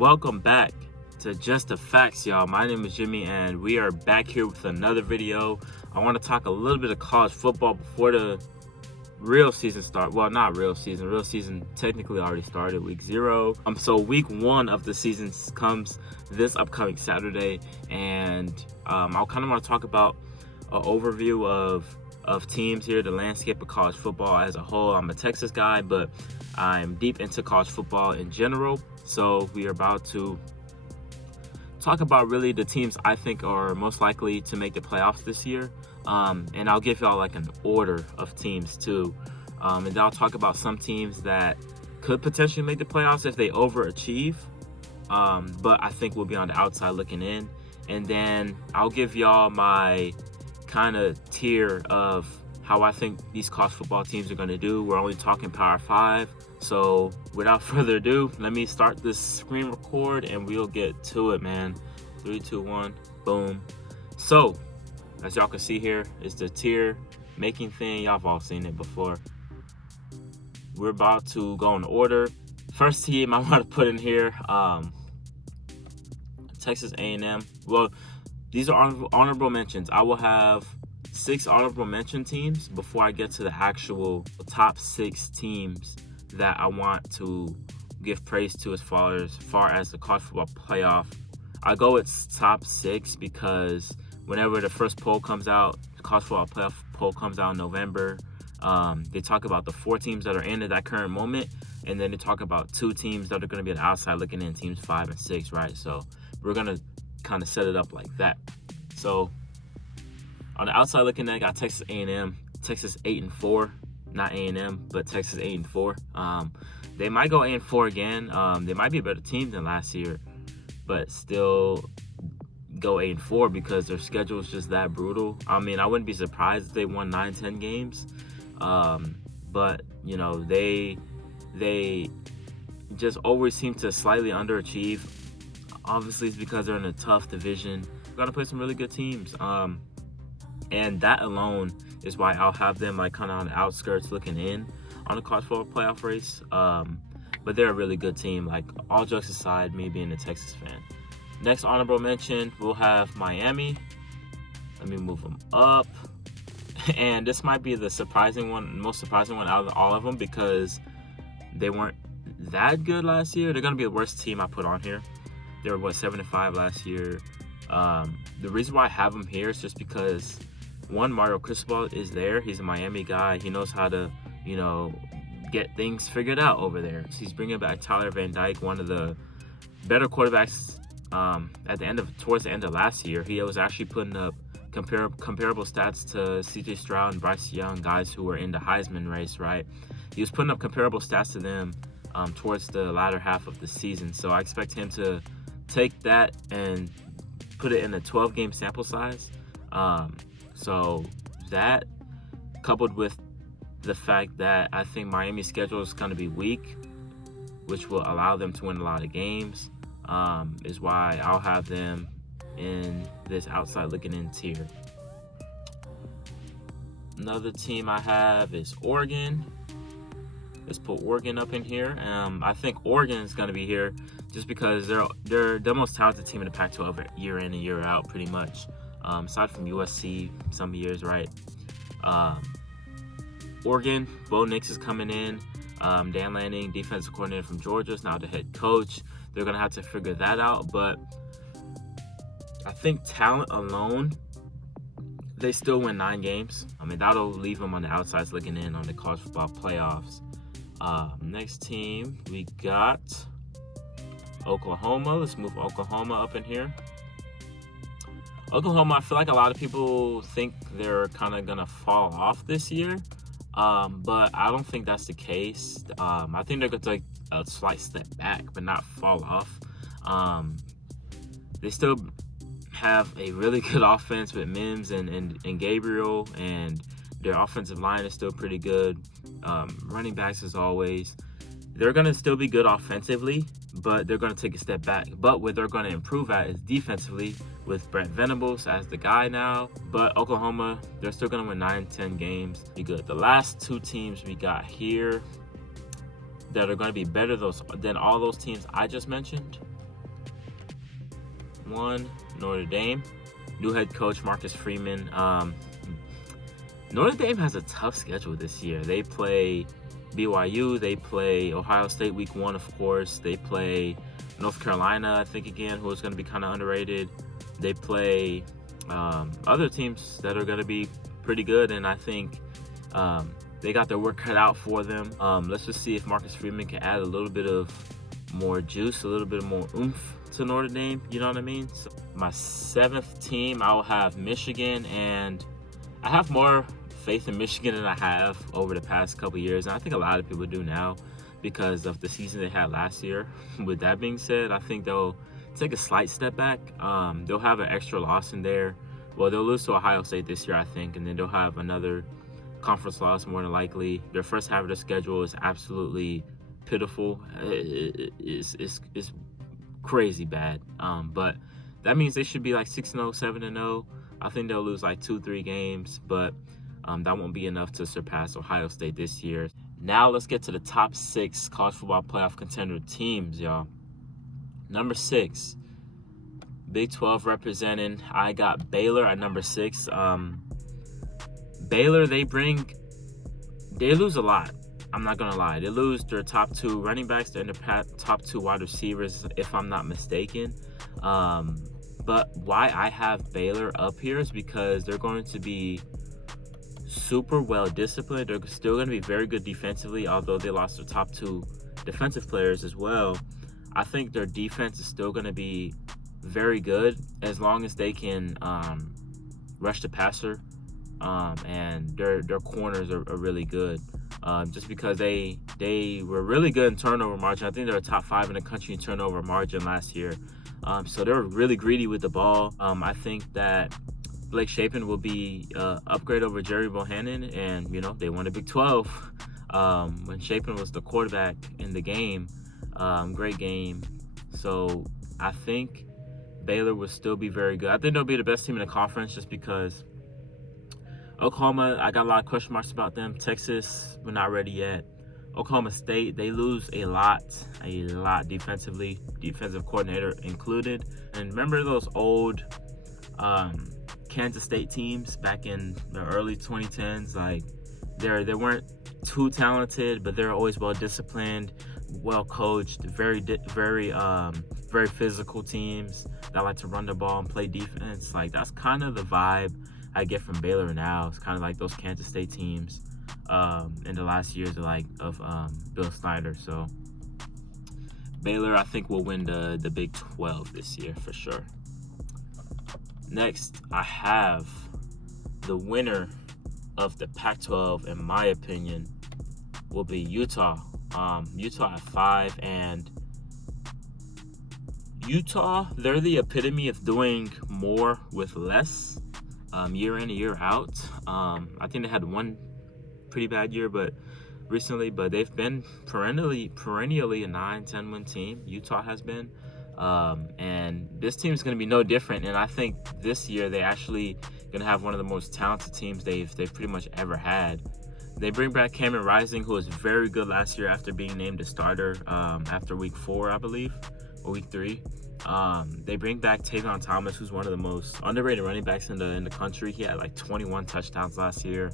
Welcome back to Just the Facts, y'all. My name is Jimmy, and we are back here with another video. I want to talk a little bit of college football before the real season starts. Well, not real season. Real season technically already started, week 0. So week 1 of the season comes this upcoming Saturday, and I kind of want to talk about an overview of teams here, the landscape of college football as a whole. I'm a Texas guy, but I'm deep into college football in general. So we are about to talk about really the teams I think are most likely to make the playoffs this year. And I'll give y'all like an order of teams too. And then I'll talk about some teams that could potentially make the playoffs if they overachieve. But I think we'll be on the outside looking in. And then I'll give y'all my kind of tier of how I think these college football teams are going to do. We're only talking Power 5. So without further ado, let me start this screen record and we'll get to it, man. 3, 2, 1, boom. So as y'all can see here, it's the tier making thing. Y'all have all seen it before. We're about to go in order. First team I want to put in here, Texas A&M. Well, these are honorable mentions. I will have 6 honorable mention teams before I get to the actual top 6 teams that I want to give praise to as far as the college football playoff. I go with top 6 because whenever the first poll comes out, the college football playoff poll comes out in November, they talk about the 4 teams that are in at that current moment, and then they talk about 2 teams that are going to be on the outside looking in, teams 5 and 6, right? So we're going to kind of set it up like that. So on the outside looking in, I got Texas A&M, Texas 8-4, not A&M, but Texas 8-4. They might go 8-4 again. They might be a better team than last year, but still go 8-4 because their schedule is just that brutal. I mean, I wouldn't be surprised if they won 9-10 games. But you know, they just always seem to slightly underachieve. Obviously, it's because they're in a tough division. We've got to play some really good teams. And that alone is why I'll have them like kind of on the outskirts looking in on the college football playoff race. But they're a really good team. Like, all jokes aside, me being a Texas fan. Next honorable mention, we'll have Miami. Let me move them up. And this might be the most surprising one out of all of them because they weren't that good last year. They're going to be the worst team I put on here. They were, 7-5 last year. The reason why I have them here is just because, one, Mario Cristobal is there. He's a Miami guy. He knows how to, get things figured out over there. So he's bringing back Tyler Van Dyke, one of the better quarterbacks towards the end of last year. He was actually putting up comparable stats to C.J. Stroud and Bryce Young, guys who were in the Heisman race, right? He was putting up comparable stats to them towards the latter half of the season. So I expect him to take that and put it in a 12-game sample size. So that, coupled with the fact that I think Miami's schedule is going to be weak, which will allow them to win a lot of games, is why I'll have them in this outside looking in tier. Another team I have is Oregon. Let's put Oregon up in here. I think Oregon is going to be here just because they're the most talented team in the Pac-12 year in and year out, pretty much. Aside from USC some years, right? Oregon, Bo Nix is coming in. Dan Lanning, defensive coordinator from Georgia, is now the head coach. They're going to have to figure that out. But I think talent alone, they still win 9 games. I mean, that'll leave them on the outsides looking in on the college football playoffs. Next team, we got Oklahoma. Let's move Oklahoma up in here. Oklahoma, I feel like a lot of people think they're kind of going to fall off this year. But I don't think that's the case. I think they're going to take a slight step back, but not fall off. They still have a really good offense with Mims and Gabriel, and their offensive line is still pretty good. Running backs, as always. They're going to still be good offensively, but they're going to take a step back. But what they're going to improve at is defensively with Brent Venables as the guy now. But Oklahoma, they're still going to win 9-10 games. Be good. The last 2 teams we got here that are going to be better than all those teams I just mentioned 1, Notre Dame. New head coach Marcus Freeman. Notre Dame has a tough schedule this year. They play BYU. They play Ohio State week 1, of course. They play North Carolina, I think, again, who is going to be kind of underrated. They play other teams that are going to be pretty good, and I think they got their work cut out for them. Let's just see if Marcus Freeman can add a little bit of more juice, a little bit more oomph to Notre Dame, you know what I mean? So my 7th team, I will have Michigan, and I have more faith in Michigan than I have over the past couple years, and I think a lot of people do now because of the season they had last year. With that being said, I think they'll take a slight step back. They'll have an extra loss in there. Well, they'll lose to Ohio State this year, I think, and then they'll have another conference loss more than likely. Their first half of the schedule is absolutely pitiful. It's crazy bad. But that means they should be like 6-0, 7-0. I think they'll lose like 2-3 games, but that won't be enough to surpass Ohio State this year. Now let's get to the top 6 college football playoff contender teams, y'all. Number 6, Big 12 representing. I got Baylor at number 6. Baylor, they lose a lot. I'm not going to lie. They lose their top 2 running backs and their top 2 wide receivers, if I'm not mistaken. But why I have Baylor up here is because they're going to be super well disciplined. They're still going to be very good defensively, although they lost their top 2 defensive players as well. I think their defense is still going to be very good as long as they can rush the passer, and their corners are really good. Just because they were really good in turnover margin. I think they were top 5 in the country in turnover margin last year. So they're really greedy with the ball. I think that Blake Shapen will be upgrade over Jerry Bohannon, and they won the Big 12 when Shapen was the quarterback in the game. Great game. So I think Baylor will still be very good. I think they'll be the best team in the conference just because Oklahoma, I got a lot of question marks about them. Texas, we're not ready yet. Oklahoma State, they lose a lot defensively, defensive coordinator included. And remember those old Kansas State teams back in the early 2010s? Like, they weren't too talented, but they're always well disciplined, well coached, very physical teams that like to run the ball and play defense. Like, that's kind of the vibe I get from Baylor now. It's kind of like those Kansas State teams in the last years of Bill Snyder. So Baylor, I think, will win the Big 12 this year for sure. Next, I have the winner of the Pac-12, in my opinion, will be Utah. Utah at 5, and Utah, they're the epitome of doing more with less, year in and year out. I think they had one pretty bad year, but they've been perennially a 9-10 win team. Utah has been, and this team is going to be no different. And I think this year they actually going to have one of the most talented teams they've pretty much ever had. They bring back Cameron Rising, who was very good last year after being named a starter after week 4, I believe, or week 3. They bring back Tavion Thomas, who's one of the most underrated running backs in the country. He had like 21 touchdowns last year,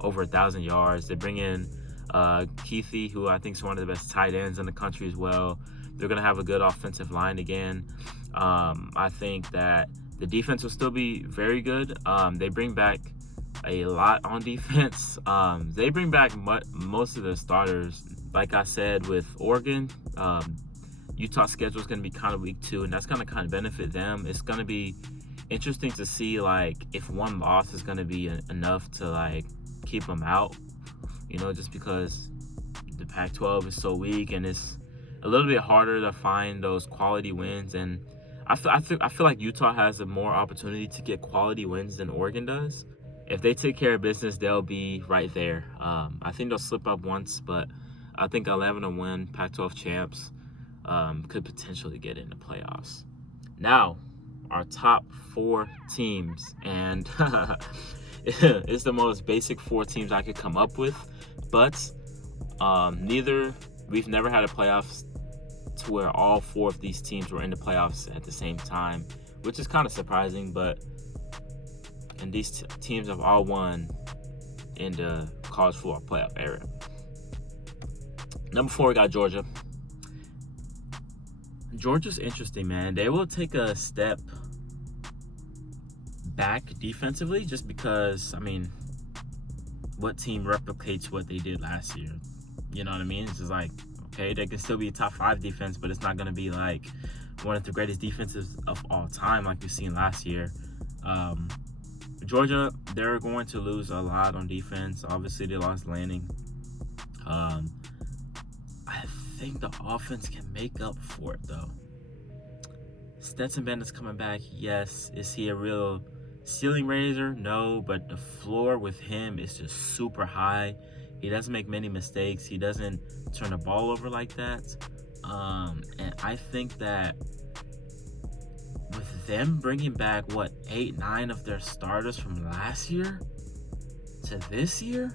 over 1,000 yards. They bring in Keithy, who I think is one of the best tight ends in the country as well. They're going to have a good offensive line again. I think that the defense will still be very good. They bring back a lot on defense. They bring back most of the starters. Like I said, with Oregon, Utah's schedule is going to be kind of weak too, and that's going to kind of benefit them. It's going to be interesting to see, like, if one loss is going to be enough to, like, keep them out, just because the Pac-12 is so weak and it's a little bit harder to find those quality wins. And I feel like Utah has a more opportunity to get quality wins than Oregon does. If they take care of business, they'll be right there. I think they'll slip up once, but I think 11-1 Pac-12 champs could potentially get in the playoffs. Now, our top 4 teams, and it's the most basic 4 teams I could come up with, but we've never had a playoffs to where all 4 of these teams were in the playoffs at the same time. which is kind of surprising, and these teams have all won in the college football playoff era. Number 4, we got Georgia. Georgia's interesting, man. They will take a step back defensively just because, what team replicates what they did last year? You know what I mean? It's just like, okay, they can still be a top 5 defense, but it's not going to be like one of the greatest defenses of all time like we've seen last year. Georgia, they're going to lose a lot on defense. Obviously, they lost Lanning. I think the offense can make up for it, though. Stetson Bennett's coming back. Yes. Is he a real ceiling raiser? No, but the floor with him is just super high. He doesn't make many mistakes. He doesn't turn the ball over like that. And I think that with them bringing back, 8, 9 of their starters from last year to this year,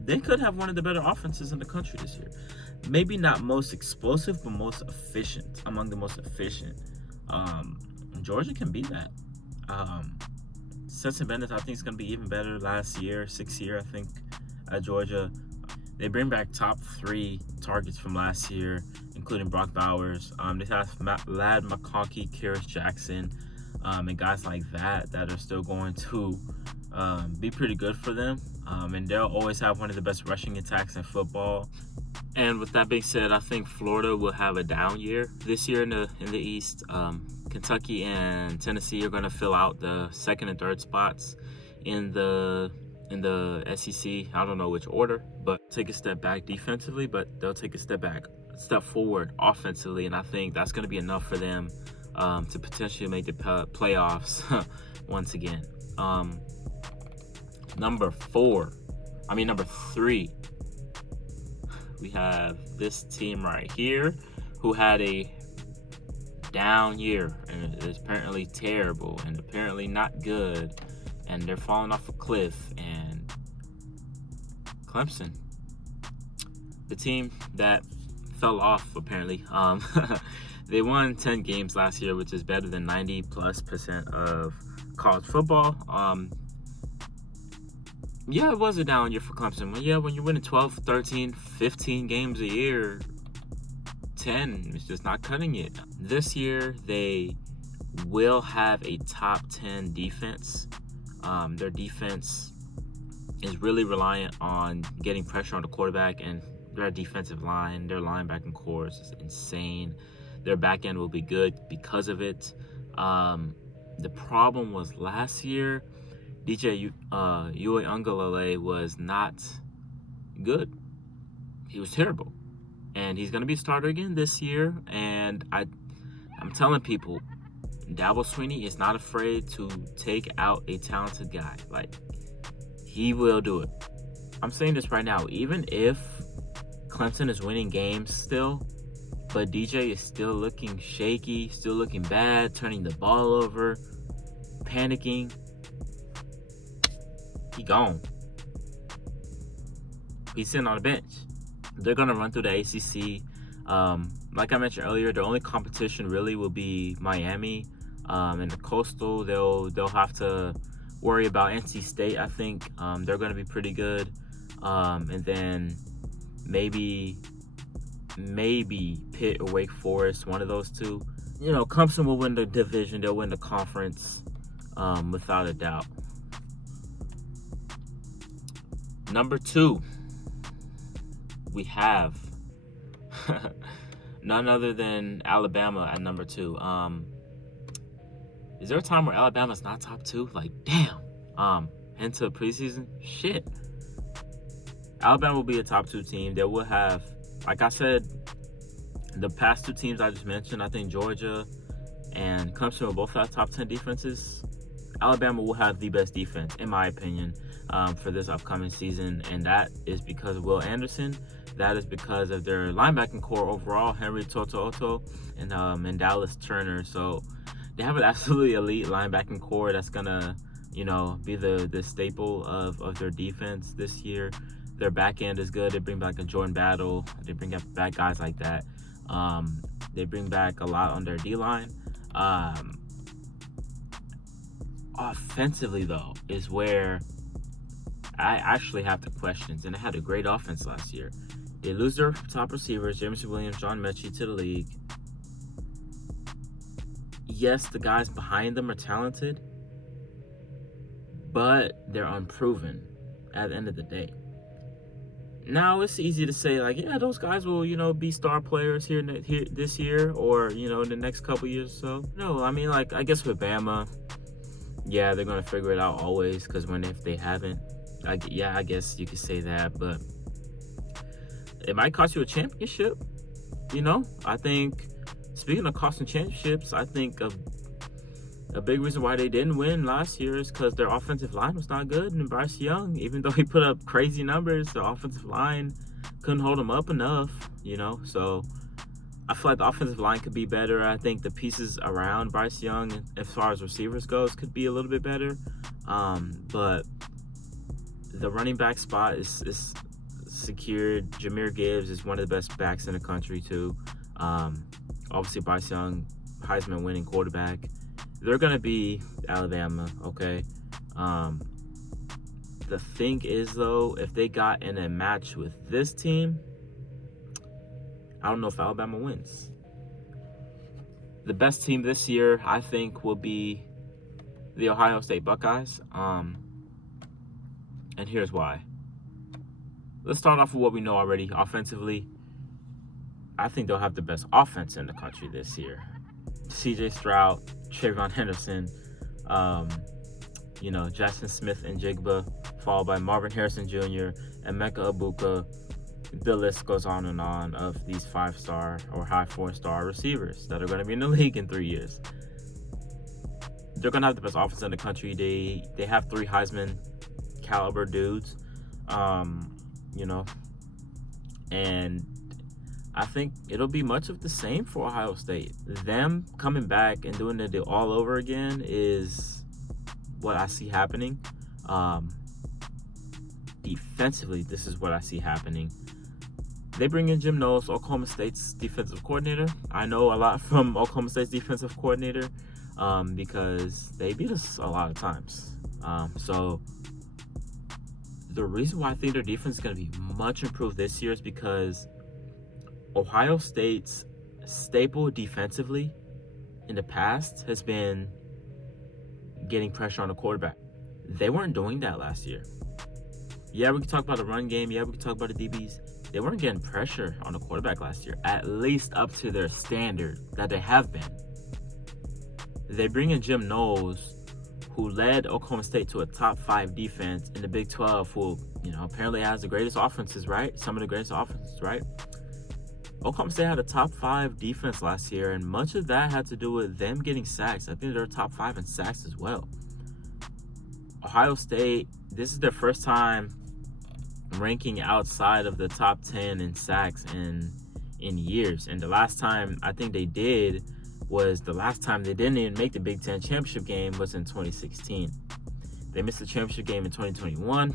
they could have one of the better offenses in the country this year. Maybe not most explosive, but most efficient, among the most efficient. Georgia can be that. Stetson Bennett, I think, is going to be even better. Last year, 6th year, I think, at Georgia. They bring back top 3 targets from last year, including Brock Bowers. They have Lad McConkey, Karis Jackson, and guys like that are still going to be pretty good for them. And they'll always have one of the best rushing attacks in football. And with that being said, I think Florida will have a down year this year in the East. Kentucky and Tennessee are going to fill out the 2nd and 3rd spots in the SEC. I don't know which order, but take a step back defensively, but they'll take a step forward offensively, and I think that's going to be enough for them to potentially make the playoffs once again. Number 3, we have this team right here who had a down year, and it's apparently terrible and apparently not good, and they're falling off a cliff. And Clemson, the team that fell off apparently, they won 10 games last year, which is better than 90+% of college football. Yeah, it was a down year for Clemson. But yeah, when you're winning 12, 13, 15 games a year, 10 is just not cutting it. This year, they will have a top 10 defense. Their defense is really reliant on getting pressure on the quarterback, and their defensive line, their linebacking core is insane. Their back end will be good because of it. The problem was last year, DJ Uiagalelei was not good. He was terrible. And he's going to be a starter again this year. And I'm telling people, Dabo Swinney is not afraid to take out a talented guy. Like, he will do it. I'm saying this right now. Even if Clemson is winning games still, but DJ is still looking shaky, still looking bad, turning the ball over, panicking, he gone. He's sitting on the bench. They're going to run through the ACC. Like I mentioned earlier, the only competition really will be Miami. And the Coastal, they'll have to worry about NC State, I think. They're going to be pretty good. And then maybe Pitt or Wake Forest, one of those two. You know, Clemson will win the division. They'll win the conference without a doubt. Number 2, we have none other than Alabama at number 2. Is there a time where Alabama's not top 2? Like, damn. Into preseason? Shit. Alabama will be a top 2 team. They will have, like I said, the past 2 teams I just mentioned, I think Georgia and Clemson will both have top 10 defenses. Alabama will have the best defense, in my opinion, for this upcoming season, and that is because of Will Anderson. That is because of their linebacking core overall, Henry To'oTo'o and Dallas Turner. So they have an absolutely elite linebacking core that's gonna, be the staple of their defense this year. Their back end is good. They bring back a Jordan Battle. They bring back guys like that. They bring back a lot on their D-line. Offensively, though, is where I actually have the questions. And they had a great offense last year. They lose their top receivers, Jameson Williams, John Mechie, to the league. Yes, the guys behind them are talented, but they're unproven at the end of the day. Now, it's easy to say, like, yeah, those guys will, be star players here this year or, in the next couple years or so. No, I mean, like, I guess with Bama, yeah, they're going to figure it out always because if they haven't, I guess you could say that, but it might cost you a championship, I think, speaking of costing championships, I think a big reason why they didn't win last year is because their offensive line was not good. And Bryce Young, even though he put up crazy numbers, the offensive line couldn't hold him up enough, So I feel like the offensive line could be better. I think the pieces around Bryce Young, as far as receivers goes, could be a little bit better. But the running back spot is secured. Jahmyr Gibbs is one of the best backs in the country, too. Obviously, Bryce Young, Heisman winning quarterback. They're going to be Alabama, okay? The thing is, though, if they got in a match with this team, I don't know if Alabama wins. The best team this year, I think, will be the Ohio State Buckeyes. And here's why. Let's start off with what we know already. Offensively, I think they'll have the best offense in the country this year. C.J. Stroud, Trayvon Henderson, Jackson Smith and Jigba, followed by Marvin Harrison Jr. and Emeka Egbuka. The list goes on and on of these 5-star or high 4-star receivers that are going to be in the league in 3 years. They're going to have the best offense in the country. They have 3 Heisman caliber dudes, and I think it'll be much of the same for Ohio State. Them coming back and doing it all over again is what I see happening. Defensively, this is what I see happening. They bring in Jim Knowles, Oklahoma State's defensive coordinator. I know a lot from Oklahoma State's defensive coordinator because they beat us a lot of times. So the reason why I think their defense is going to be much improved this year is because Ohio State's staple defensively in the past has been getting pressure on the quarterback. They weren't doing that last year. Yeah, we can talk about the run game. Yeah, we can talk about the DBs. They weren't getting pressure on the quarterback last year, at least up to their standard that they have been. They bring in Jim Knowles, who led Oklahoma State to a top 5 defense in the Big 12, who, apparently has the greatest offenses, right? Some of the greatest offenses, right? Oklahoma State had a top 5 defense last year, and much of that had to do with them getting sacks. I think they're top 5 in sacks as well. Ohio State, this is their first time ranking outside of the top 10 in sacks in years. And the last time I think they did was the last time they didn't even make the Big Ten championship game was in 2016. They missed the championship game in 2021.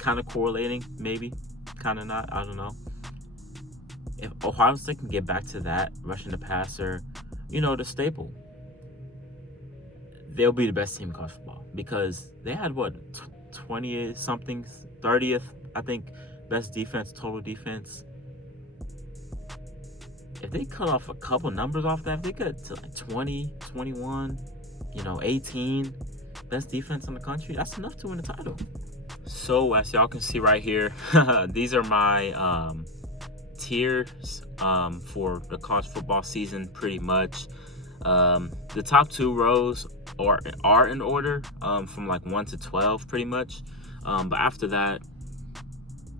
Kind of correlating, maybe. Kind of not. I don't know. If Ohio State can get back to that, rushing the passer, the staple, they'll be the best team in college football because they had, 20-something, 30th, I think, best defense, total defense. If they cut off a couple numbers off that, if they cut to like 20, 21, 18, best defense in the country, that's enough to win the title. So, as y'all can see right here, these are my tiers for the college football season, pretty much. The top 2 rows are in order from like 1 to 12, pretty much. But after that,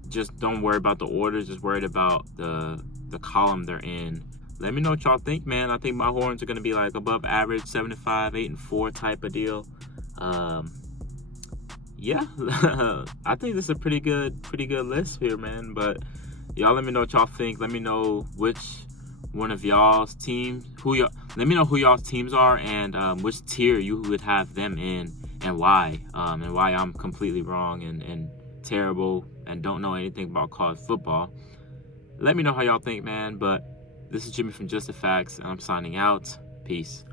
just don't worry about the order. Just worried about the column they're in. Let me know what y'all think, man. I think my horns are going to be like above average, 7-5, 8-4 type of deal. Yeah, I think this is a pretty good list here, man. But y'all let me know what y'all think. Let me know which one of y'all's teams, let me know who y'all's teams are and which tier you would have them in and why I'm completely wrong and terrible and don't know anything about college football. Let me know how y'all think, man. But This is Jimmy from Just the Facts, and I'm signing out. Peace.